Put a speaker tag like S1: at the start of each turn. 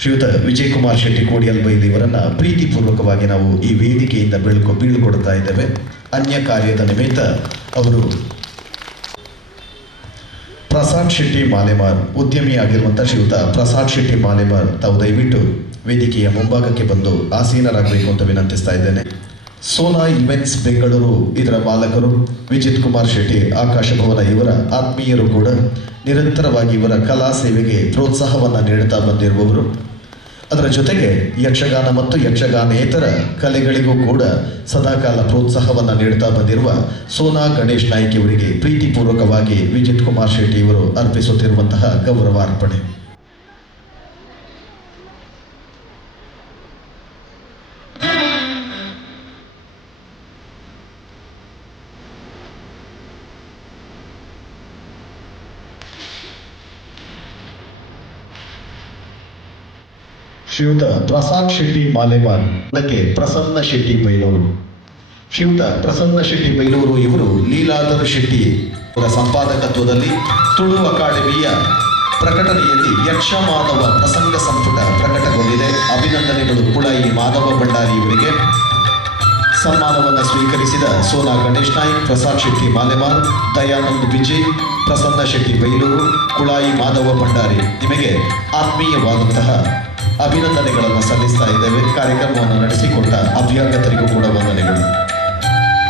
S1: ಶ್ರೀಯುತ ವಿಜಯ್ ಕುಮಾರ್ ಶೆಟ್ಟಿ ಕೋಡಿಯಲ್ ಬೈಲಿಯವರನ್ನು ಪ್ರೀತಿಪೂರ್ವಕವಾಗಿ ನಾವು ಈ ವೇದಿಕೆಯಿಂದ ಬೀಳ್ಕೊ ಬೀಳ್ಕೊಡ್ತಾ ಇದ್ದೇವೆ. ಅನ್ಯ ಕಾರ್ಯದ ನಿಮಿತ್ತ ಅವರು ಪ್ರಸಾದ್ ಶೆಟ್ಟಿ ಮಾಲೆಮಾರ್ ಉದ್ಯಮಿಯಾಗಿರುವಂಥ ಶ್ರೀಯುತ ಪ್ರಸಾದ್ ಶೆಟ್ಟಿ ಮಾಲೆಮಾರ್ ತಾವು ದಯವಿಟ್ಟು ವೇದಿಕೆಯ ಮುಂಭಾಗಕ್ಕೆ ಬಂದು ಆಸೀನರಾಗಬೇಕು ಅಂತ ವಿನಂತಿಸ್ತಾ ಇದ್ದೇನೆ. ಸೋನಾ ಇವೆಂಟ್ಸ್ ಬೆಂಗಳೂರು ಇದರ ಮಾಲಕರು ವಿಜಿತ್ ಕುಮಾರ್ ಶೆಟ್ಟಿ, ಆಕಾಶ ಭವನ ಇವರ ಆತ್ಮೀಯರು ಕೂಡ ನಿರಂತರವಾಗಿ ಇವರ ಕಲಾ ಸೇವೆಗೆ ಪ್ರೋತ್ಸಾಹವನ್ನು ನೀಡುತ್ತಾ ಬಂದಿರುವವರು. ಅದರ ಜೊತೆಗೆ ಯಕ್ಷಗಾನ ಮತ್ತು ಯಕ್ಷಗಾನೇತರ ಕಲೆಗಳಿಗೂ ಕೂಡ ಸದಾಕಾಲ ಪ್ರೋತ್ಸಾಹವನ್ನು ನೀಡುತ್ತಾ ಬಂದಿರುವ ಸೋನಾ ಗಣೇಶ್ ನಾಯ್ಕಿಯವರಿಗೆ ಪ್ರೀತಿಪೂರ್ವಕವಾಗಿ ವಿಜಿತ್ ಕುಮಾರ್ ಶೆಟ್ಟಿ ಇವರು ಅರ್ಪಿಸುತ್ತಿರುವಂತಹ ಗೌರವಾರ್ಪಣೆ. ಶ್ರೀಯುತ ಪ್ರಸಾದ್ ಶೆಟ್ಟಿ ಮಾಲೆಮಾನ್ ಅದಕ್ಕೆ ಪ್ರಸನ್ನ ಶೆಟ್ಟಿ ಮೈಲೂರು ಶ್ರೀಯುತ ಪ್ರಸನ್ನ ಶೆಟ್ಟಿ ಮೈಲೂರು ಇವರು ಲೀಲಾಧರ್ ಶೆಟ್ಟಿ. ಅವರ ಸಂಪಾದಕತ್ವದಲ್ಲಿ ತುಳು ಅಕಾಡೆಮಿಯ ಪ್ರಕಟಣೆಯಲ್ಲಿ ಯಕ್ಷ ಮಾಧವ ಪ್ರಸಂಗ ಸಂಪುಟ ಪ್ರಕಟಗೊಂಡಿದೆ. ಅಭಿನಂದನೆಗಳು ಕುಳಾಯಿ ಮಾಧವ ಭಂಡಾರಿ ಇವರಿಗೆ. ಸನ್ಮಾನವನ್ನು ಸ್ವೀಕರಿಸಿದ ಸೋನಾ ಗಣೇಶ್ ನಾಯ್ಕ್, ಪ್ರಸಾದ್ ಶೆಟ್ಟಿ ಮಾಲೆಮಾರ್ ದಯಾನಂದ್ ವಿಜಯ್, ಪ್ರಸನ್ನ ಶೆಟ್ಟಿ ಬೈಲೂರು, ಕುಳಾಯಿ ಮಾಧವ ಭಂಡಾರಿ. ನಿಮಗೆ ಆತ್ಮೀಯವಾದಂತಹ ಅಭಿನಂದನೆಗಳನ್ನು ಸಲ್ಲಿಸ್ತಾ ಇದ್ದೇವೆ. ಕಾರ್ಯಕ್ರಮವನ್ನು ನಡೆಸಿಕೊಟ್ಟ ಅಭ್ಯಾಗತರಿಗೂ